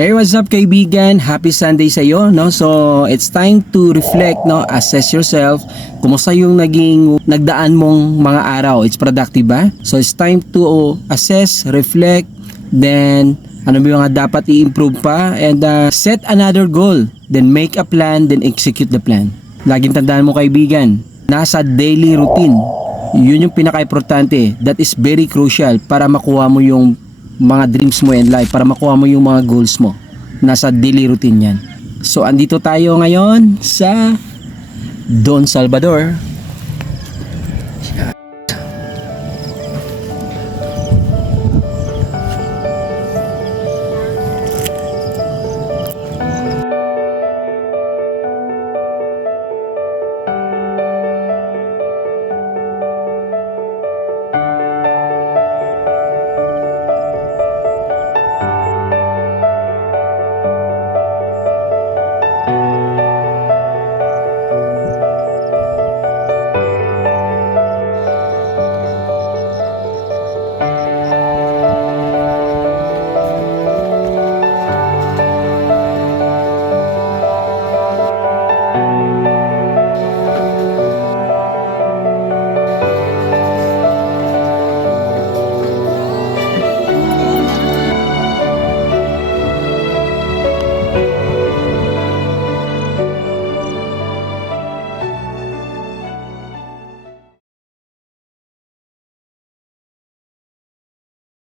Hey, what's up kaibigan? Happy Sunday sa iyo, no? So, it's time to reflect, no? Assess yourself. Kumusta yung nagdaan mong mga araw? It's productive ba? So, it's time to assess, reflect, then ano ba yung mga dapat i-improve pa, and set another goal. Then make a plan, then execute the plan. Laging tandaan mo kaibigan, nasa daily routine. Yun yung pinaka-importante. That is very crucial para makuha mo yung mga dreams mo in life, para makuha mo yung mga goals mo. Nasa daily routine yan. So andito tayo ngayon sa Don Salvador.